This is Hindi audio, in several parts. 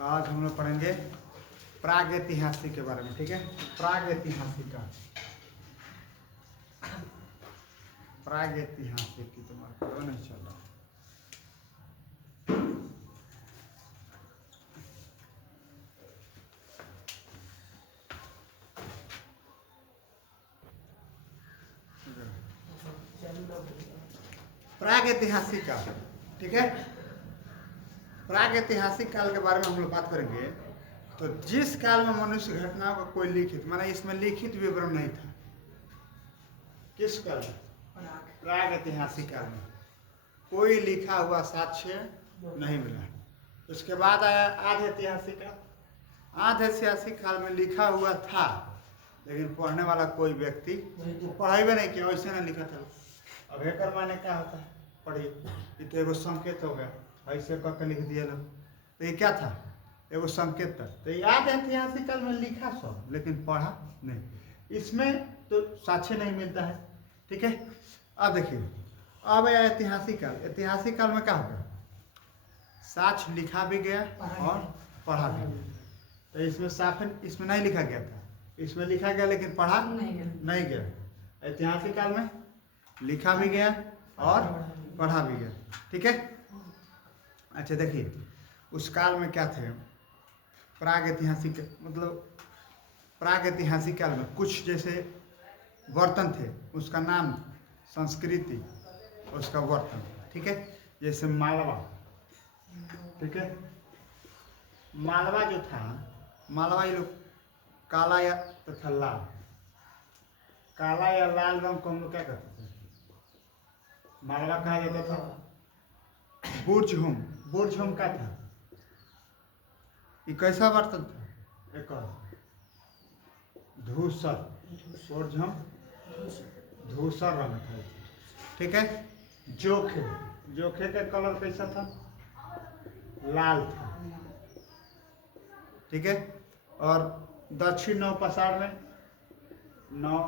तो आज हम लोग पढ़ेंगे प्रागैतिहासिक के बारे में। ठीक है, प्रागैतिहासिक का प्रागैतिहासिक की तुम्हारा पता नहीं चल रहा। प्रागैतिहासिक काल, ठीक है। प्रागैतिहासिक काल के बारे में हम लोग बात करेंगे। तो जिस काल में मनुष्य घटनाओं का कोई लिखित, माना इसमें लिखित विवरण नहीं था। किस काल में? प्रागैतिहासिक काल में कोई लिखा हुआ साक्ष्य नहीं मिला। उसके बाद आया आध ऐतिहासिक काल। आध ऐतिहासिक काल में लिखा हुआ था, लेकिन पढ़ने वाला कोई व्यक्ति पढ़ाई नहीं किया, वैसे नहीं लिखा था। अब एकर माने क्या होता है, पढ़िए। ये तो एगो संकेत हो गया, ऐसे करके लिख दिया लोग। तो ये क्या था? एगो संकेत था। तो याद ऐतिहासिक काल में लिखा सब, लेकिन पढ़ा नहीं। इसमें तो साक्ष्य नहीं मिलता है। ठीक है, अब देखिए, अब आया ऐतिहासिक काल। ऐतिहासिक काल में क्या होगा? साक्ष्य लिखा भी गया और पढ़ा भी गया। तो इसमें साफ इसमें नहीं लिखा गया था, इसमें लिखा गया लेकिन पढ़ा नहीं गया। ऐतिहासिक काल में लिखा भी गया और पढ़ा भी गया। ठीक है, अच्छा देखिए, उस काल में क्या थे? प्रागैतिहासिक मतलब प्रागैतिहासिक काल में कुछ जैसे बर्तन थे, उसका नाम, संस्कृति, उसका बर्तन। ठीक है, जैसे मालवा। ठीक है, मालवा जो था, मालवा ये लोग काला या तथा लाल, काला या लाल रंग को हम लोग क्या करते थे? मालवा कहा जाता था। बुर्जहुम, बुर्जहुम का था, ये कैसा बर्तन था? एक धूसर, बुर्जहुम धूसर रंग था। ठीक है, जोखे, जोखे का कलर कैसा था? लाल था। ठीक है, और दक्षिण नौ पसार में, नौ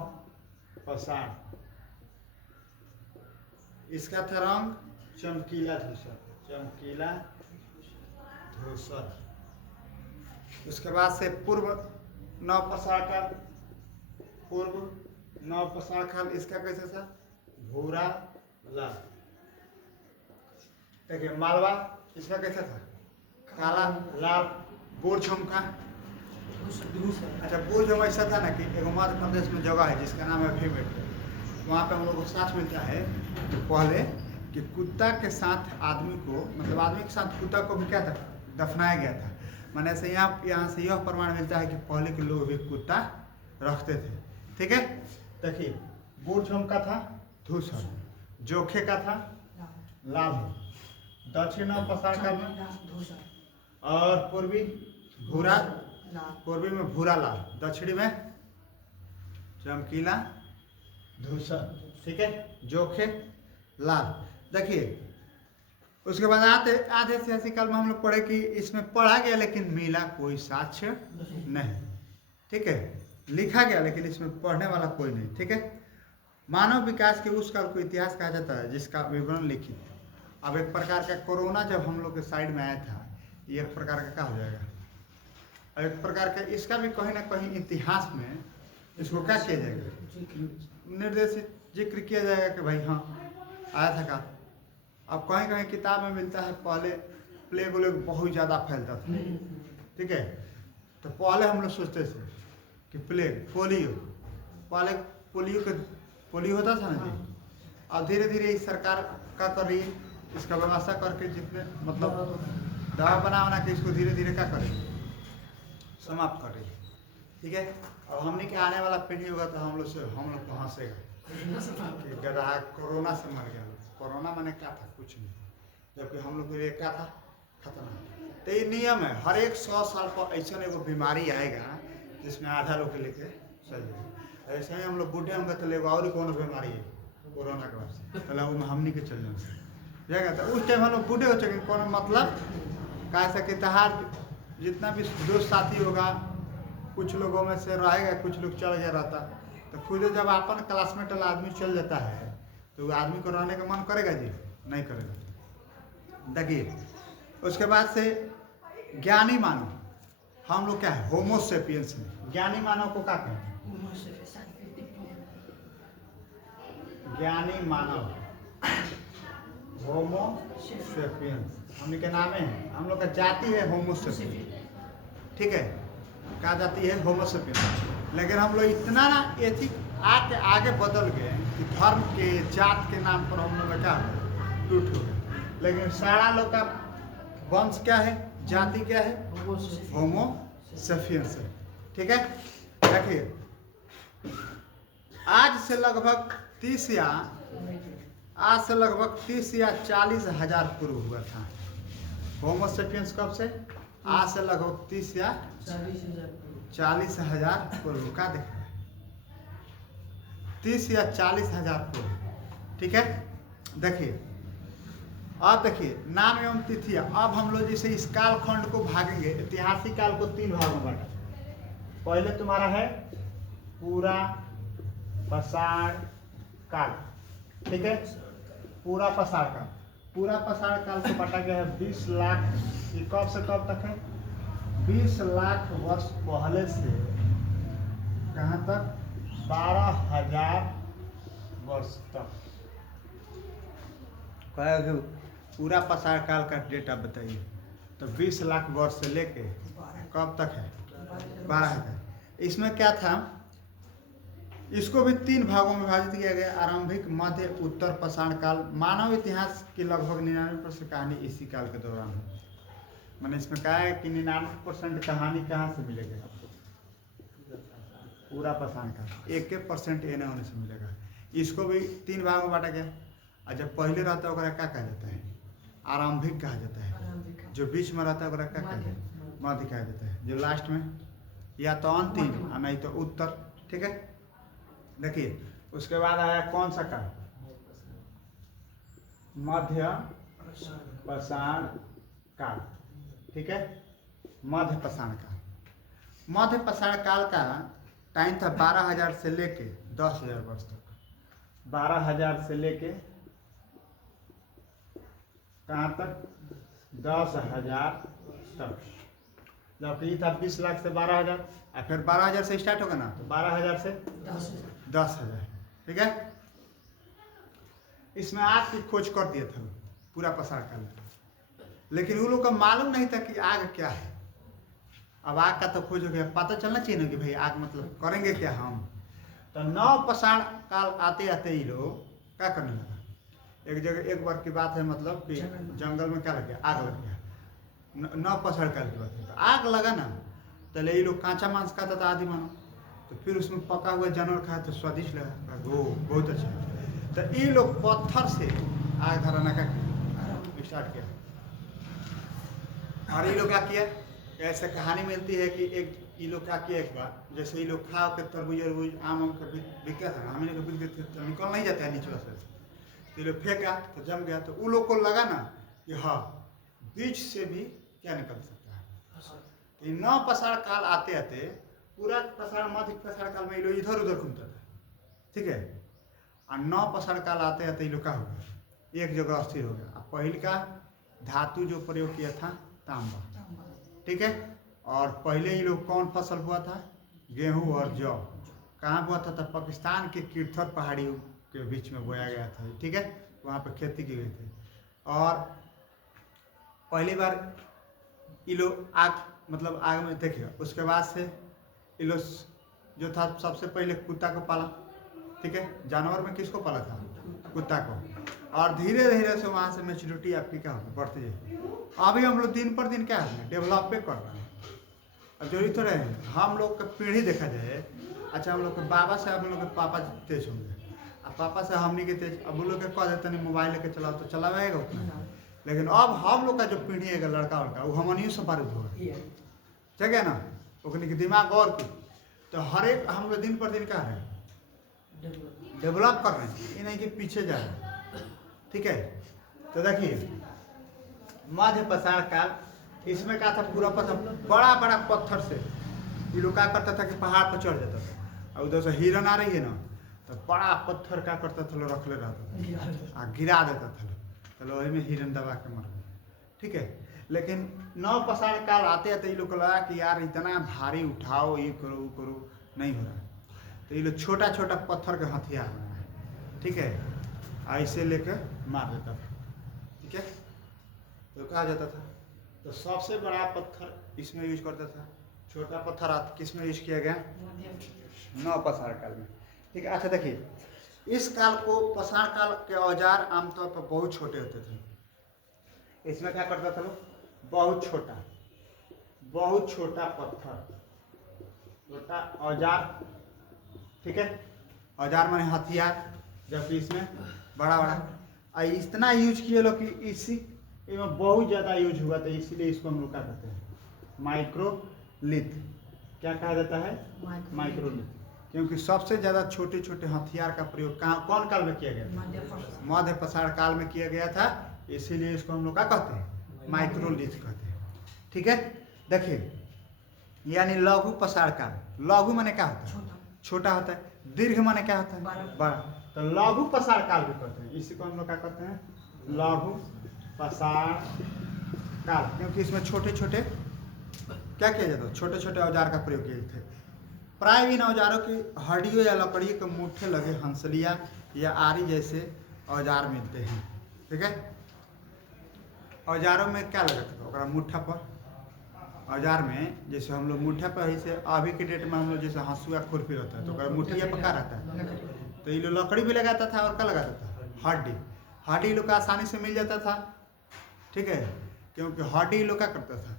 पसार, इसका था रंग चमकीला धूसर, चमकीला धूसर। उसके बाद से पूर्व नौ पसार काल, पूर्व नौ पसार काल, इसका कैसा था? भूरा लाल। देखिए, मालवा, इसका कैसा था? काला लाल। बुर्जहुम का, अच्छा बुर्जहुम ऐसा था ना कि एक मध्य प्रदेश में जगह है जिसका नाम है भीमबेटका। वहाँ पे हम लोग को साथ मिलता है कि पहले कि कुत्ता के साथ आदमी को, मतलब आदमी के साथ कुत्ता को भी क्या था? दफनाया गया था। माने से यहाँ से यह प्रमाण मिलता है कि पहले के लोग भी कुत्ता रखते थे। ठीक है, देखिए, बुर्जहुम का था धूसर, जोखे का था लाल, दक्षिण पसार का में, और पूर्वी भूरा, पूर्वी में भूरा लाल, दक्षिणी में चमकीला धूसर। ठीक है, जोखे लाल। देखिए, उसके बाद आधे ऐतिहासिक काल में हम लोग पढ़े कि इसमें पढ़ा गया लेकिन मिला कोई साक्ष्य नहीं। ठीक है, लिखा गया लेकिन इसमें पढ़ने वाला कोई नहीं। ठीक है, मानव विकास के उस काल को इतिहास कहा जाता है जिसका विवरण लिखित। अब एक प्रकार का कोरोना जब हम लोग के साइड में आया था, ये एक प्रकार का क्या हो जाएगा? अब एक प्रकार का इसका भी कहीं ना कहीं इतिहास में इसको क्या किया जाएगा? निर्देशित जिक्र किया जाएगा कि भाई हाँ आया था का। अब कहीं कहीं किताब में मिलता है, पहले प्लेग उलेग बहुत ज़्यादा फैलता था। ठीक है, तो पहले हम लोग सोचते थे कि प्लेग, पोलियो, पहले पोलियो होता था ना जी। अब धीरे धीरे इस सरकार क्या कर रही है, इसका व्यवस्था करके जितने मतलब दवा बना के इसको धीरे धीरे क्या कर रही है, समाप्त कर रही है। ठीक है, अब हमने के आने वाला पीढ़ी होगा तो हम लोग को हंसेगा कि गधा कोरोना से मर गया। कोरोना मैंने क्या था? कुछ नहीं, जबकि हम लोग के लिए क्या था? खतरनाक। तो ये नियम है, हर एक 100 साल पर ऐसा एगो बीमारी आएगा जिसमें आधा लोग के लेके चल जाएगा। ऐसे ही हम लोग बूढ़े होंगे तो लेगा और कौन बीमारी है कोरोना के बाद, चला वो हमनी के चल जाएगा। तो उस टाइम हम लोग बूढ़े हो चुके, कौन मतलब कह सके तहार जितना भी दोस्त साथी होगा, कुछ लोगों में से रहेगा, कुछ लोग चल गया रहता। तो खुद जब अपन क्लासमेट वाला आदमी चल जाता है तो वो आदमी को रहने का मन करेगा जी? नहीं करेगा। देखिए, उसके बाद से ज्ञानी मानव, हम लोग क्या है होमोसेपियंस में। ज्ञानी मानव को क्या कहते हैं? ज्ञानी मानव होमोसेपियंस हम के नाम है, हम लोग का जाति है होमोसेपियंस। ठीक है, क्या जाति है? होमोसेपियंस। लेकिन हम लोग इतना ना एथिक आगे बदल गए कि धर्म के जात के नाम पर हम लोग क्या टूट हो गए। लेकिन सारा लोग का वंश क्या है, जाति क्या है? होमोसेपियंस है। ठीक है, देखिए आज से लगभग 30 या 40 हजार पूर्व हुआ था होमोसेपियंस। कब से? आज से लगभग 30 या 40 हजार पूर्व का देखा है, 30 या 40 हजार पूर्व। ठीक है, देखिए अब देखिए नाम एवं तिथियां। अब हम लोग जैसे इस काल खंड को भागेंगे, ऐतिहासिक काल को 3 भागों में बांटा। पहले तुम्हारा है पूरा पाषाण काल। ठीक है, पूरा पाषाण काल। पूरा पाषाण काल को बांटा गया है 20 लाख। ये कब से कब तक है? 20 लाख वर्ष पहले से कहाँ तक? 12,000 वर्ष तक। पूरा पाषाण काल का डेटा बताइए। तो 20 लाख वर्ष से लेके कब तक है? 12,000। इसमें क्या था, इसको भी 3 भागों में विभाजित किया गया। आरंभिक, मध्य, उत्तर पाषाण काल। मानव इतिहास की लगभग 99% कहानी इसी काल के दौरान है। मैंने इसमें कहा है कि 99% कहानी कहाँ से मिलेगी आपको? पूरा पाषाण काल। 1% एने होने से मिलेगा। इसको भी 3 भागों में बांटा गया। और जब पहले रहता है क्या कहा जाता है? आरंभिक कहा जाता है। जो बीच में रहता है क्या कहते हैं? मध्य कहा जाता है। जो लास्ट में या तो अंतिम और नहीं तो उत्तर। ठीक है, देखिए उसके बाद आया कौन सा काल? मध्य पाषाण काल। ठीक है, मध्य पाषाण काल। मध्य पाषाण काल का टाइम था 12,000 से लेके 10,000 वर्ष तक। 12,000 से लेके कहाँ तक? 10,000 तक। जबकि ये था 20 लाख से 12,000, और फिर 12,000 से स्टार्ट होगा ना, तो 12,000 से 10,000। ठीक है, इसमें आग की खोज कर दिया था पूरा पाषाण काल। लेकिन उन लोग को मालूम नहीं था कि आग क्या है। अब आग का तो खोज हो गया, पता चलना चाहिए ना कि भाई आग मतलब करेंगे क्या हम। तो 9 पाषाण काल आते आते ही लोग क्या करने लगा। एक जगह एक बार की बात है, मतलब कि जंगल में क्या लग गया? आग लग गया। 9 पाषाण काल की बात है। तो आग लगा ना, तो ये लोग कांचा मांस खाता था आदि मानो। तो फिर उसमें पका हुआ जानवर खाया तो स्वादिष्ट लगा, वो बहुत अच्छा। तो ये लोग पत्थर से आग धराना का स्टार्ट किया। और ये लोग क्या किया, ऐसे कहानी मिलती है कि एक ये लोग क्या किया, एक बार जैसे ये लोग खा के तरबूज आम का बिका था, हम लोग बिक देते तो निकल नहीं जाता है नीचे से। ये लोग फेंका तो जम गया। तो उन लोग को लगा ना कि हाँ बीच से भी क्या निकल सकता है। तो 9 पाषाण काल आते आते पूरा पाषाण, मध्य पाषाण काल में ये लोग इधर उधर घूमता था। ठीक है, और 9 पाषाण काल आते आते ये लोग क्या हो गया? एक जगह स्थिर हो गया। पहले का धातु जो प्रयोग किया था तांबा। ठीक है, और पहले ये लोग कौन फसल हुआ था? गेहूं और जौ। कहाँ हुआ था? पाकिस्तान के किरथर पहाड़ी के बीच में बोया गया था। ठीक है, वहाँ पे खेती की गई थी। और पहली बार ये लोग आग मतलब आग में देखिएगा। उसके बाद से ये लोग जो था सबसे पहले कुत्ता को पाला। ठीक है, जानवर में किसको पाला था? कुत्ता को। और धीरे धीरे से वहाँ से मैच्योरिटी आपकी क्या होगी? बढ़ती जाएगी। अभी हम लोग दिन पर दिन क्या है डेवलप पे कर रहे हैं। अब जरूरी तो रहे हम लोग का पीढ़ी देखा जाए। अच्छा, हम लोग के बाबा से हम लोग के पापा तेज होंगे, अब पापा से हमनी के तेज। अब वो लोग के कह देते नहीं मोबाइल लेके चलाओ तो चलाएगा उतना। लेकिन अब हम लोग का जो पीढ़ी है लड़का उड़का वो हमनियों से बारूद होगा। ठीक है ना, ओकनी के दिमाग और की। तो हर एक हम लोग दिन पर दिन क्या है डेवलप कर रहे हैं, ये नहीं कि पीछे जा रहे हैं। ठीक है, तो देखिए मध्य पाषाण काल, इसमें क्या था? पूरा पत्थर, बड़ा बड़ा पत्थर से ये लोग क्या करता था कि पहाड़ पर चढ़ जाता था। और उधर से हिरन आ रही है ना, तो बड़ा पत्थर क्या करता था, रख ले रहता था, गिरा देता था। चलो वही में हिरन दबा के मर गया। ठीक है, लेकिन नव पसार काल आते आते ये लोग को लगा कि यार इतना भारी उठाओ, ये करो वो करो, नहीं हो रहा। तो ये लोग छोटा छोटा पत्थर के हथियार बनाए, ठीक है, ऐसे लेकर मार देता था, ठीक है। तो कहा जाता था तो सबसे बड़ा पत्थर इसमें यूज करता था, छोटा पत्थर किस में यूज किया गया? नव पसार काल में, ठीक है। अच्छा देखिए, इस काल को पसार काल के औजार आमतौर पर बहुत छोटे होते थे। इसमें क्या करता था लोग? बहुत छोटा पत्थर, छोटा औजार, ठीक है। औजार माने हथियार, जबकि इसमें बड़ा बड़ा इतना यूज किए लोग कि इसी में बहुत ज़्यादा यूज हुआ था, इसीलिए इसको हम लोग क्या कहते हैं? माइक्रोलिथ। क्या कहा जाता है? माइक्रोलिथ। क्योंकि सबसे ज़्यादा छोटे छोटे हथियार का प्रयोग कहाँ, कौन काल में किया गया? मध्य पसार काल में किया गया था, इसीलिए इसको हम लोग क्या कहते हैं? माइक्रोलिथ कहते हैं, ठीक है। देखिए, यानी लघु पसार काल, लघु माने क्या होता है? छोटा होता है। दीर्घ माने क्या होता है? बड़ा। तो लघु पसार काल भी कहते हैं, इसी को हम लोग क्या कहते हैं? लघु पसार काल, क्योंकि इसमें छोटे छोटे क्या किया जाता है? छोटे छोटे औजार का प्रयोग किए थे। प्राय इन औजारों की हड्डियों या लकड़ी के मुट्ठे लगे हंसलिया या आरी जैसे औजार मिलते हैं, ठीक है। औजारों में क्या लगा था? मुट्ठा पर, औजार में जैसे हम लोग मुठ्ठा पर, जैसे अभी के डेट में हम लोग जैसे हंसुआ खुरपी रहता है तो मुठिया पर क्या रहता है? तो ये लोग लकड़ी भी लगाता था और क्या लगाता था? हड्डी लोग का आसानी से मिल जाता था, ठीक है। क्योंकि हड्डी लोग क्या करता था?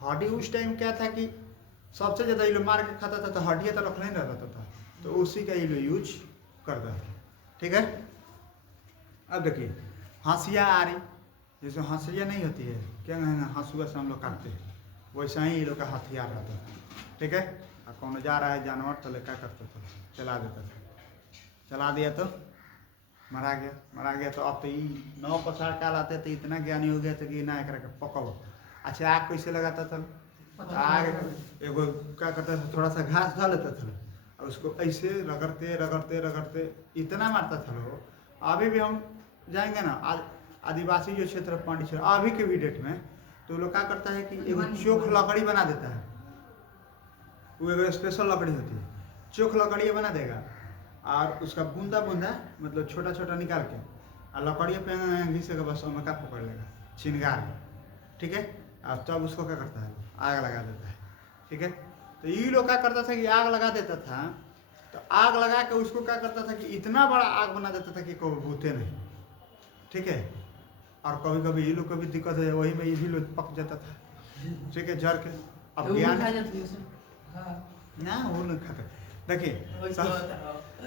हड्डी उस टाइम क्या था कि सबसे ज़्यादा ये लोग मार के खाता था, तो हड्डियाँ तो रखना ही रहता था, तो उसी का ये लोग यूज करता था, ठीक है। अब देखिए, हंसिया आरी, जैसे हंसिया नहीं होती है क्या, हंसुआ से हम लोग काटते हैं, वैसा ही ये लोग का हथियार रहता था, ठीक है। और कौन जा रहा है जानवर तो क्या करता था? चला देता था, चला दिया तो मरा गया। तो अब तो ये नौ पसार काल आते तो इतना ज्ञानी हो गया था कि ना एक पकड़ो। अच्छा, आग कैसे लगाता था? आग एगो क्या करता था, थोड़ा सा घास डाल लेता था और उसको ऐसे रगड़ते इतना मारता था लोग। अभी भी हम जाएंगे ना आदिवासी जो क्षेत्र पांडी क्षेत्र, अभी के भी डेट में, तो लोग क्या करता है कि एगो चोख लकड़ी बना देता है, वो एगो स्पेशल लकड़ी होती है, चोख लकड़ी बना देगा और उसका बूंदा मतलब छोटा छोटा निकाल के और लकड़ी पे घिसेगा, बस उसमें का पकड़ लेगा चिनगार, ठीक है। अब तब उसको क्या करता है? आग लगा देता है, ठीक है। तो ये लोग क्या करता था कि आग लगा देता था, तो आग लगा के उसको क्या करता था कि इतना बड़ा आग बना देता था कि कोई भूते नहीं, ठीक है। और कभी कभी ये लोग को भी दिक्कत है, वही में ये भी लोग पक जाता था, ठीक है, जर के। अब ज्ञान ना वो लोग खाता, देखिए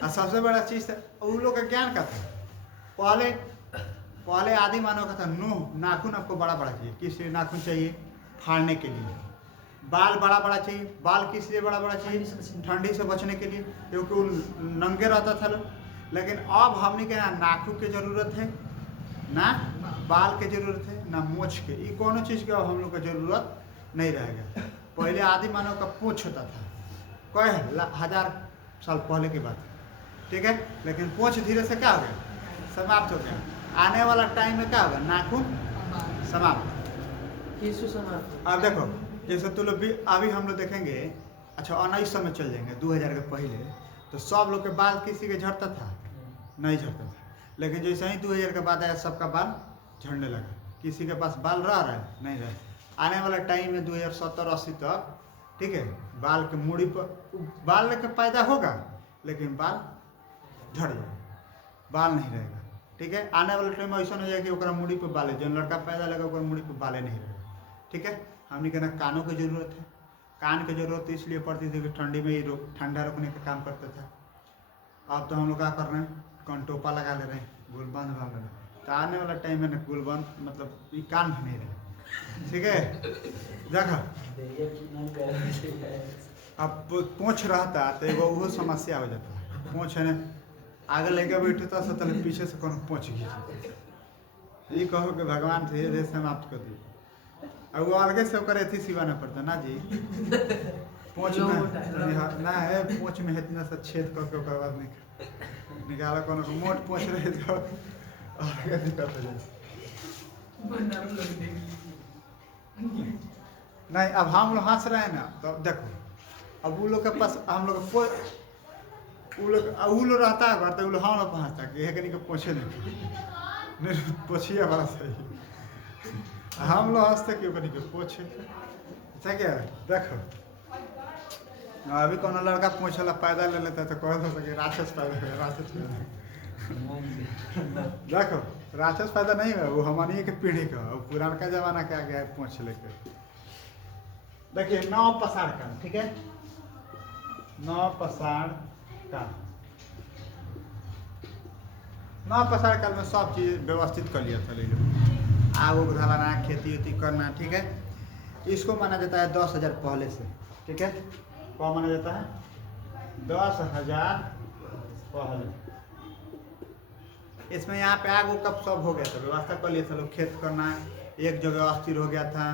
सबसे बड़ा चीज था वो लोग का ज्ञान का था। पहले आदि मानव का था नाखून आपको बड़ा बड़ा चाहिए, किस लिए नाखून चाहिए? फाड़ने के लिए। बाल बड़ा बड़ा चाहिए, बाल किस लिए बड़ा बड़ा चाहिए? ठंडी से बचने के लिए, क्योंकि वो नंगे रहता था लोग। लेकिन अब हमने के ना नाखून की जरूरत है, ना बाल के जरूरत है, ना मोछ के, ये कोनो चीज़ के अब हम लोग का जरूरत नहीं रहेगा। पहले आदि मानव का पूंछ होता था, कई हजार साल पहले की बात, ठीक है। लेकिन पूंछ धीरे से क्या हो गया? समाप्त हो गया। आने वाला टाइम में क्या होगा? नाखून समाप्त। अब देखो, जैसे तो लोग भी अभी हम लोग देखेंगे, अच्छा 1900 में चल जाएंगे, 2000 के पहले, तो सब लोग के बाल किसी के झड़ता था? नहीं झड़ता था। लेकिन जैसे ही 2000 के बाद आया, सबका बाल झड़ने लगा। किसी के पास बाल रह रहा है? नहीं रहा। आने वाला टाइम में 2070-80 तक, ठीक है, बाल के मूड़ी पर बाल लेकर पैदा होगा, लेकिन बाल झड़ जाएगा, बाल नहीं रहेगा, ठीक है। आने वाले टाइम में ऐसा हो जाएगा कि ओकरा मूड़ी पर बाल है, जो लड़का पैदा लगा ओकरा मूड़ी पर बाले नहीं रहेगा, ठीक है। हमने कहना कानों की जरूरत है, कान की जरूरत इसलिए पड़ती थी कि ठंडी में ही ठंडा रोकने का काम करता था। अब तो हम लोग क्या कर रहे हैं? कंटोपा लगा ले रहे हैं, गुलबंद बांध रहे हैं। तो आने वाला टाइम में ना गुलबंद मतलब ये कान भी नहीं रहे, ठीक है। देखा, अब पूंछ रहता तो एगो वो समस्या हो जाता है। पूंछ है ना आगे लेके बैठता से तले पीछे से कौन पूंछ खींच, ये कहो कि भगवान धीरे धीरे समाप्त कर दी, और वो अलगे से होकर एथी सिवाना पड़ता ना जी। पूंछ में ना है, पूंछ में इतना सा छेद करके ओकर बाद निकाला कोनो मोट पूंछ रहे तो आगे दिक्कत हो जाए। नहीं, अब हम लोग हंस रहे हैं ना, तो देखो अब वो लोग के पास हम लोग वो लोग रहता है घर, तो वो लोग हम लोग हंसता कि है कहीं के पूछे नहीं पूछिए बड़ा सही, हम लोग हंसते क्यों कहीं के पूछे। अच्छा क्या है, देखो अभी कौन लड़का पूछ वाला पैदा ले लेता है तो कह दो कि राक्षस पैदा है, राक्षस पैदा देखो राक्षस पैदा नहीं है, वो हमारी के पीढ़ी का, पुराना जमाना के आ गया है पूछ लेके। देखिए नौ पसार का, ठीक है, नौ पसार का, नौ पसार काल में सब चीज व्यवस्थित कर लिया था, ले लो आग उग धलाना, खेती वेती करना, ठीक है। इसको माना जाता है 10,000 पहले से, ठीक है, कौन माना जाता है 10,000 पहले। इसमें यहाँ पे आग कब सब हो गया था, व्यवस्था कर लिया था लोग, खेत करना एक जगह अस्थिर हो गया था।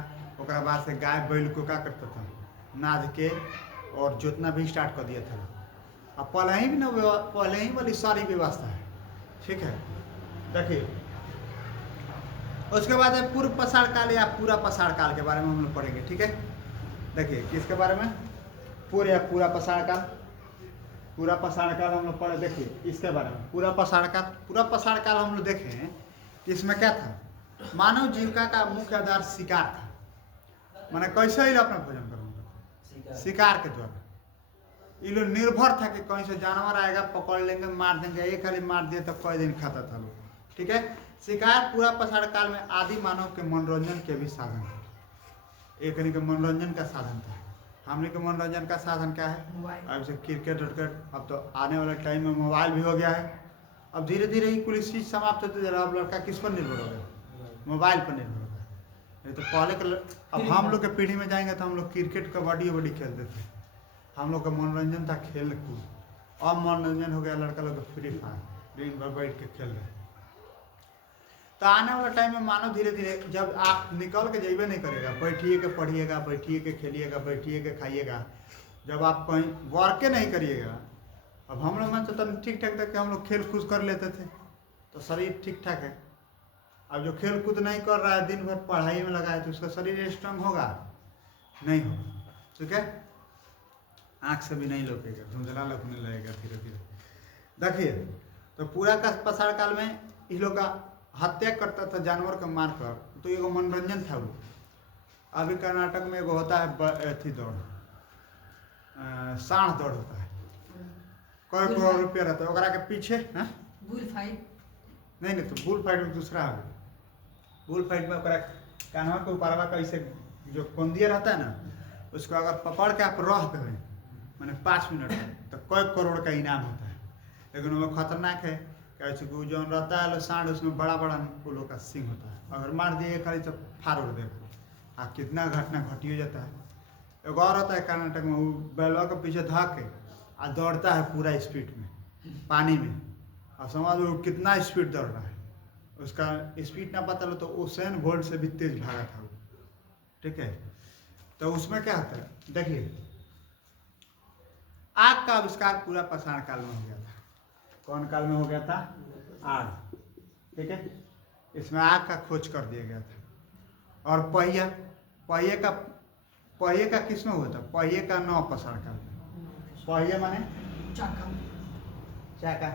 ओकरा बाद से गाय बैल को क्या करता था, नाद के और जोतना भी स्टार्ट कर दिया था। अब पहले ही भी ना, पहले ही वाली सारी व्यवस्था है, ठीक है। देखिए उसके बाद है पूर्व पसार काल या पूरा पसार काल के बारे में हम लोग पढ़ेंगे, ठीक है। देखिए किसके बारे में, पूरे या पूरा पसार काल, पूरा पसार काल हम लोग पढ़े। देखिए इसके बारे में पूरा पसार काल, पूरा पसार काल हम लोग देखें कि इसमें क्या था, मानव जीविका का मुख्य आधार शिकार था। माने कैसे ही अपना भोजन करूँगा, शिकार के द्वारा। ये लोग निर्भर था कि कहीं से जानवर आएगा पकड़ लेंगे मार देंगे, एक खाली मार दिए तो कई दिन खाता था लोग, ठीक है। शिकार पूरा पसार काल में आदि मानव के मनोरंजन के भी साधन था, एक के मनोरंजन का साधन था। हमने के मनोरंजन का साधन क्या है, अब से क्रिकेट उर्केट, अब तो आने वाले टाइम में मोबाइल भी हो गया है। अब धीरे धीरे ही कुछ चीज़ समाप्त होते जा रहा है। अब लड़का किस पर निर्भर हो गया, मोबाइल पर निर्भर हो गया। नहीं तो पहले का, अब हम लोग के पीढ़ी में जाएंगे तो हम लोग क्रिकेट कबड्डी वबड्डी खेलते थे, हम लोग का मनोरंजन था खेल कूद। अब मनोरंजन हो गया लड़का लोग फ्री फायर, दिन भर बैठ के खेल रहे। तो आने वाला टाइम में मानो धीरे धीरे जब आप निकल के जेबे नहीं करेगा, बैठिए के पढ़िएगा, बैठिए के खेलिएगा, बैठिए के खाइएगा, जब आप कहीं वर्के नहीं करिएगा। अब हम लोग में तो तब ठीक ठाक था कि हम लोग खेल कूद कर लेते थे तो शरीर ठीक ठाक है। अब जो खेल कूद नहीं कर रहा है, दिन भर पढ़ाई में लगा है, तो उसका शरीर स्ट्रांग होगा नहीं होगा, ठीक है। आँख से भी नहीं लोकेगा, धुंधला लगने लगेगा धीरे धीरे। देखिए तो पूरा का पसार काल में इस लोग का हत्या करता था जानवर को मार कर, तो एगो मनोरंजन था वो। अभी कर्नाटक में एगो होता है अथी दौड़, साढ़ दौड़ होता है, कई करोड़ रुपया रहता है ओकरा के पीछे। बुल फाइट नहीं तो बुल फाइट में दूसरा है। बुल फाइट में ओकरा कान्हा के ऊपरवा का ऐसे जो कोंदिया रहता है ना, उसको अगर पकड़ के आप रह दें मैंने 5 मिनट तो कई करोड़ का इनाम होता है। लेकिन वो खतरनाक है, कैसे कि जो रहता है सांड, उसमें बड़ा बड़ा फूलों का सिंह होता है, अगर मार दिए खाली तो फाड़ उड़ देगा। कितना घटना घटी हो जाता है। एगो और होता है कर्नाटक में, वो बैलवा के पीछे धक के आ दौड़ता है पूरा स्पीड में पानी में। अब समझ लो कितना स्पीड दौड़ रहा है, उसका स्पीड ना पता लो तो उसेन बोल्ट से भी तेज भागा था वो, ठीक है। तो उसमें क्या होता है, देखिए आग का आविष्कार पूरा पाषाण काल में हो गया था। कौन काल में हो गया था, आग, ठीक है। इसमें आग का खोज कर दिया गया था। और पहिए का किस में हुआ था, पहिए का 9 पाषाण काल में। पहिए माने चाका।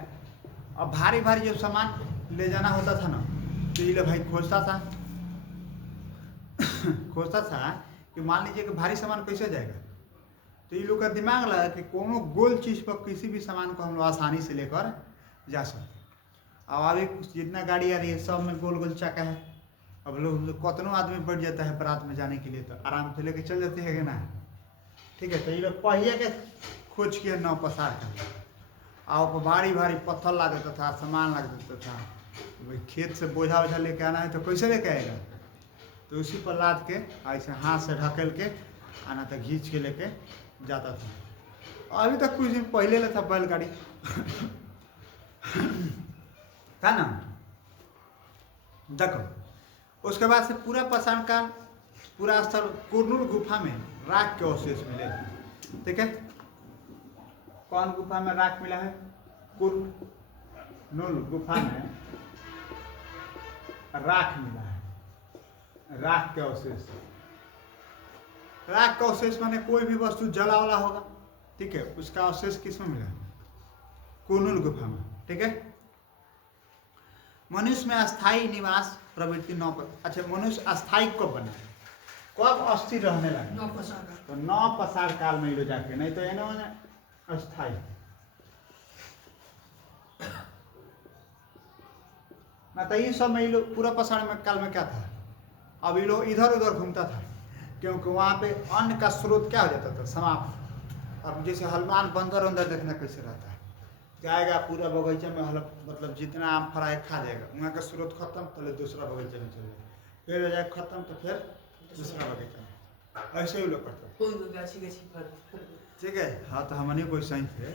अब भारी भारी जब सामान ले जाना होता था ना, तो ये भाई खोजता था कि मान लीजिए कि भारी सामान कैसे जाएगा। तो ये लोग का दिमाग लगा कि कोनो गोल चीज़ पर किसी भी सामान को हम लोग आसानी से लेकर जा सकते हैं। अब अभी जितना गाड़ी आ रही है सब में गोल गोल चाका है। अब लोग कतनों आदमी बढ़ जाता है बारात में जाने के लिए, तो आराम से लेके चल जाते हैं ना, ठीक है। तो ये लोग पहिए के खोज किए 9 पसार का। और भारी भारी पत्थर ला देता था, सामान ला देता था। भाई खेत से बोझा वोझा लेके आना है तो कैसे लेके आएगा, तो उसी पर लाद के ऐसे हाथ से ढकेल के आना था, घींच के लेके जाता था। अभी तक कुछ दिन पहले ले था बैलगाड़ी था ना। देखो उसके बाद से पूरा पाषाण काल, पूरा स्थल कुरनूल गुफा में राख के अवशेष मिले, ठीक है। कौन गुफा में राख मिला है, कुरनूल गुफा में राख मिला है, राख के अवशेष। राख का अवशेष माने कोई भी वस्तु जला वाला होगा, ठीक है, उसका अवशेष किसमें मिला? कुनुल गुफा में, ठीक है। मनुष्य में अस्थायी निवास प्रवृत्ति 9 पर। अच्छा, मनुष्य अस्थायी कब बना, कब अस्थिर रहने लगे? 9 पसार का। तो 9 पसार काल में लो जाके, नहीं तो एने अस्थायी ना। तो ये सब में लोग पूरा पसार में काल में क्या था, अब ये लोग इधर उधर घूमता था, क्योंकि वहाँ पे अन्न का स्रोत क्या हो जाता था, समाप्त। अब जैसे हनुमान बंदर अंदर देखना कैसे रहता है, जाएगा पूरा बगीचे में, मतलब जितना आम फराए खा जाएगा, वहाँ का स्रोत खत्म, पहले दूसरा बगीचे में चले जाएगा, फिर हो जाए खत्म तो फिर दूसरा बगीचा में, ऐसे ही लोग करते। ठीक है, हाँ तो हमने कोई सही थे,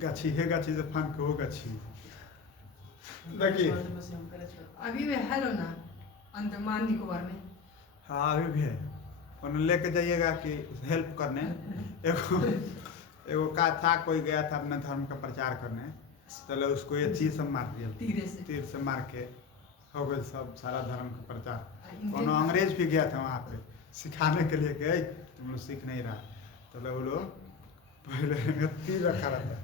गाछी है, गाछी से फान के हो गाछी। देखिए अभी भी है ना अंडमान निकोबार में। हाँ अभी भी है, उन्हें लेके जाइएगा कि हेल्प करने। एगो का था, कोई गया था अपने धर्म का प्रचार करने, चलो उसको ये चीज सब मार दिया, तीर से मार के हो गए सब, सारा धर्म का प्रचार। कोनो अंग्रेज भी गया था वहाँ पे सिखाने के लिए, गए तुम लोग सीख नहीं रहा, तो वो लोग पहले तीर रखा रहता है,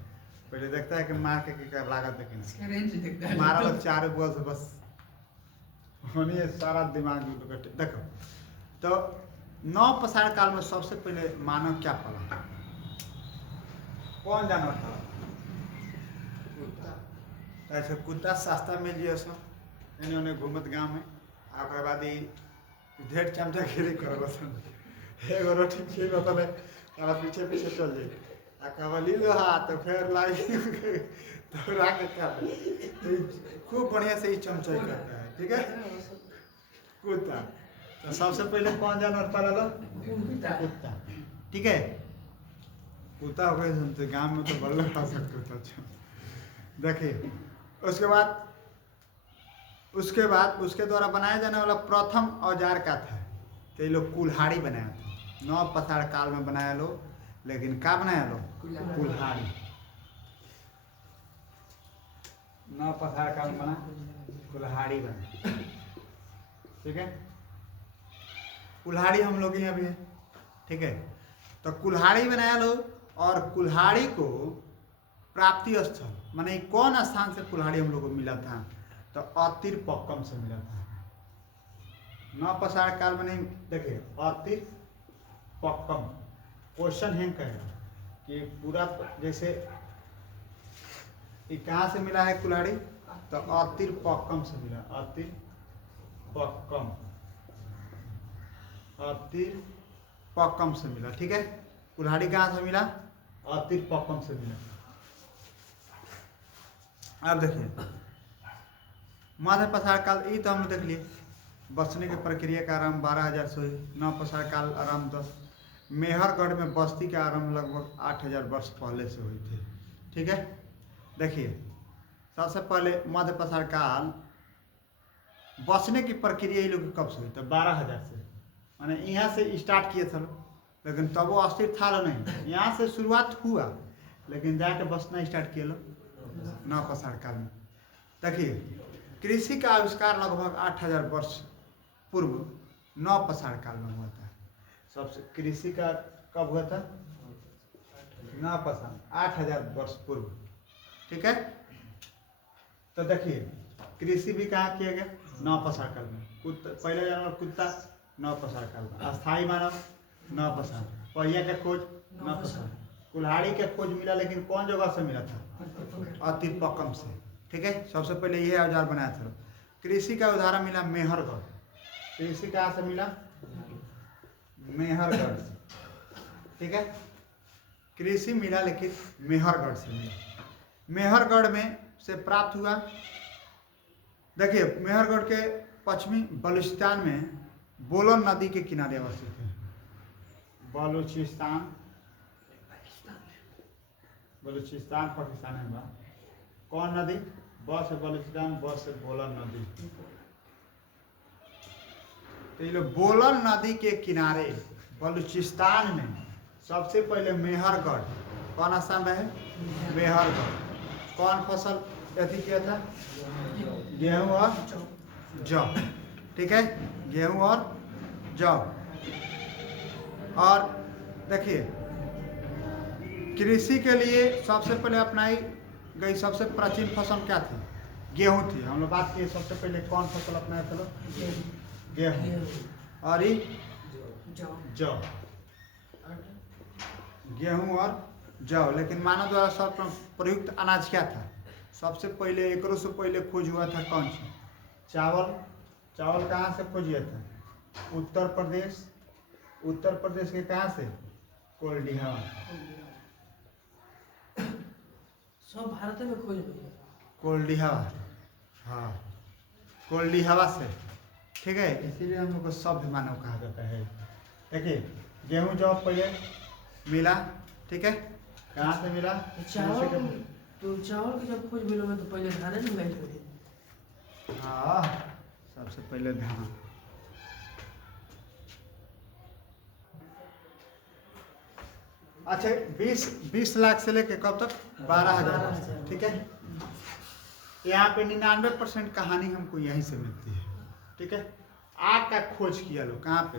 पहले देखता है कि मार के क्या लागत है कि नहीं, मारा तो चारों बगल से बस होनी सारा दिमाग देखो। तो 9 पसार काल में सबसे पहले मानव क्या पला, कौन जानवर था? कुत्ता। ऐसे कुत्ता सस्ता मिल जाए सब, इन्होंने घूमत गाँव में, आकर बाद ढेर चमचा गिरी कर एगो रोटी खीर बता पीछे पीछे चल जाए, आ कवली लो हाथ तो फिर लागी दौड़ा के कर, खूब बढ़िया से ही चमचाई करता है, ठीक है। कुत्ता, तो सबसे पहले कौन जानवर पाला लो? कुत्ता, ठीक है। कुत्ता हो गए सुनते गाँव में तो बल्ले खा सकते थे। अच्छा देखिए, उसके बाद उसके द्वारा बनाया जाने वाला प्रथम औजार का था, तो ये लोग कुल्हाड़ी बनाया था। 9 पसार काल में बनाया लो, लेकिन क्या बनाया लो? कुल्हाड़ी। 9 पसार काल में बना कुल्हाड़ी बना, ठीक है। कुल्हाड़ी हम लोग यहाँ भी है, ठीक है। तो कुल्हाड़ी बनाया लो, और कुल्हाड़ी को प्राप्ति स्थल माने कौन स्थान से कुल्हाड़ी हम लोग को मिला था? तो अतिरपक्कम से मिला था। 9 पसार काल में नहीं, देखिए अतिरपक्कम क्वेश्चन है कहेगा कि पूरा जैसे ये कहाँ से मिला है कुल्हाड़ी? तो अतिरपक्कम से मिला, अतिरपक्कम से मिला, ठीक है। कुल्हाड़ी कहाँ से मिला? अतिरपक्कम से मिला। अब देखिए मध्य पसार काल, ये तो हम देख लिए, बसने की प्रक्रिया का आरंभ 12,000 से हुई। 9 पसार काल आरंभ 10। मेहरगढ़ में बस्ती का आरंभ लगभग 8,000 वर्ष पहले से हुई थी, ठीक है। देखिए सबसे पहले मध्य पसार काल बसने की प्रक्रिया ये लोग कब से हुई? तो 12,000 से, माने यहाँ से स्टार्ट किए थे, लेकिन तब वो अस्थिर था लो नहीं, यहाँ से शुरुआत हुआ, लेकिन जाके बसना स्टार्ट किए लो 9 पसार काल में। देखिए कृषि का आविष्कार लगभग 8,000 वर्ष पूर्व 9 पसार काल में हुआ था। सबसे कृषि का कब हुआ था? 9 पसार, 8,000 वर्ष पूर्व, ठीक है। तो देखिए कृषि भी कहाँ किया गया? 9 पसार काल में। पहले जानवर कुत्ता 9 पसार काल में, अस्थायी मानव 9 पसार, पहिया का खोज 9 पसार, कुल्हाड़ी का खोज मिला, लेकिन कौन जगह से मिला था? अतिरपक्कम से, ठीक है। सबसे पहले यह औजार बनाया था। कृषि का उदाहरण मिला मेहरगढ़। कृषि कहाँ से मिला? मेहरगढ़ से, ठीक है। कृषि मिला लेकिन मेहरगढ़ से मिला। मेहरगढ़ में से प्राप्त हुआ। देखिए मेहरगढ़ के पश्चिमी बलूचिस्तान में बोलन नदी के किनारे अवस्थित है। बलूचिस्तान पाकिस्तान है। कौन नदी? ब से बलूचिस्तान, ब से बोलन नदी। तो ये लोग बोलन नदी के किनारे बलूचिस्तान में सबसे पहले मेहरगढ़, कौन स्थान रहे? मेहरगढ़। कौन फसल अथी किया था? गेहूं और जौ, ठीक है। गेहूं और जौ, और देखिए कृषि के लिए सबसे पहले अपनाई गई सबसे प्राचीन फसल क्या थी? गेहूं थी। हम लोग बात किए सबसे पहले कौन फसल अपनाया था लोग? गेहूं। और ये जौ। गेहूं और जौ। लेकिन मानव द्वारा सब प्रयुक्त अनाज क्या था? सबसे पहले एकरों से पहले खोज हुआ था कौन सा? चावल। चावल कहाँ से खोज हुआ था? उत्तर प्रदेश। उत्तर प्रदेश के कहाँ से? कोल्डिहा। सब भारत में खोज हुई है। कोल्डिहा, हाँ कोल्डिहवा से, ठीक है। इसीलिए हम लोग को सभ्य मानव कहा जाता है। देखिए गेहूं जौ पहले मिला, ठीक है। कहाँ से मिला? चावल की जब खोज मिलो में तो पहले धाने में मिल गई। हाँ सबसे पहले धान। अच्छा 20 लाख से लेके कब तक? 12,000, ठीक है। यहाँ पे 99% कहानी हमको यहीं से मिलती है, ठीक है। आग का खोज किया लोग कहाँ पे?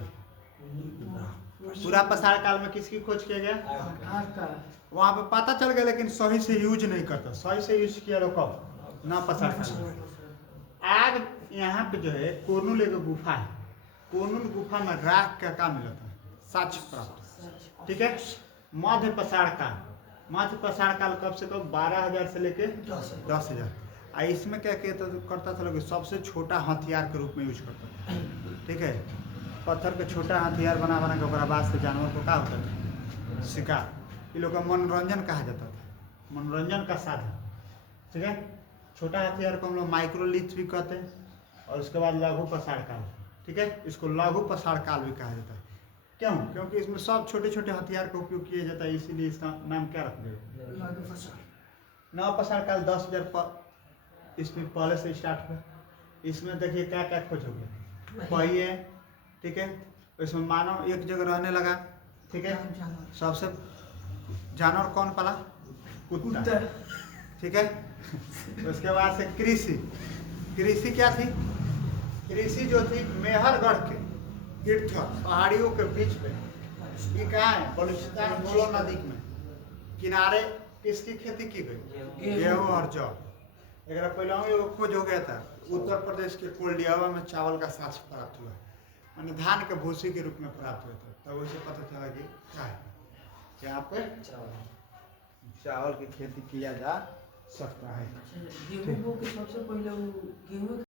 पूरा पसार काल में किसकी खोज किया गया? आग का। वहाँ पे पता चल गया, लेकिन सही से यूज नहीं करता। सही से यूज किया लोग कब? ना पसार काल। आग यहाँ पे जो है कोरनुल एक गुफा है। कोरनुल गुफा में राख का काम मिला था, साक्ष्य प्राप्त, ठीक है। मध्य पसार काल। मध्य पसार काल कब से कब? 12,000 से लेके 10,000। इसमें क्या करता था लोग? सबसे छोटा हथियार के रूप में यूज करता था, ठीक है। पत्थर के छोटा हथियार बना बना के ओकरा बाद से जानवर को क्या होता था? शिकार। ये लोग का मनोरंजन कहा जाता था, मनोरंजन का साधन, ठीक है। छोटा हथियार को हम लोग माइक्रोलिथ भी कहते हैं। और उसके बाद लघु पसार काल, ठीक है। इसको लघु पसार काल भी कहा जाता है। क्यों? क्योंकि इसमें सब छोटे छोटे हथियार का उपयोग किया जाता है, इसीलिए इसका नाम क्या रख दिया? नव पसार काल 10,000 इसमें पहले से स्टार्ट हुआ। इसमें देखिए क्या क्या खोज हो गया। पहिए, ठीक है। इसमें मानव एक जगह रहने लगा, ठीक है। सबसे जानवर कौन पाला? कुत्ता, ठीक है। उसके बाद से कृषि। कृषि क्या थी? कृषि जो थी मेहरगढ़ के तीर्थ पहाड़ियों के बीच में, ये कहाँ है? बलूचिस्तान बोलो नदी में किनारे किसकी खेती की गई? गेहूं और जौ। एक पहले एगो खोज हो गया था, उत्तर प्रदेश के कोल्डियावा में चावल का साक्ष्य प्राप्त हुआ, मैंने धान के भूसी के रूप में प्राप्त हुआ था। तब उसे पता चला कि क्या है, यहाँ पे चावल की खेती किया जा सकता है। गेहूं को सबसे पहले गेहूं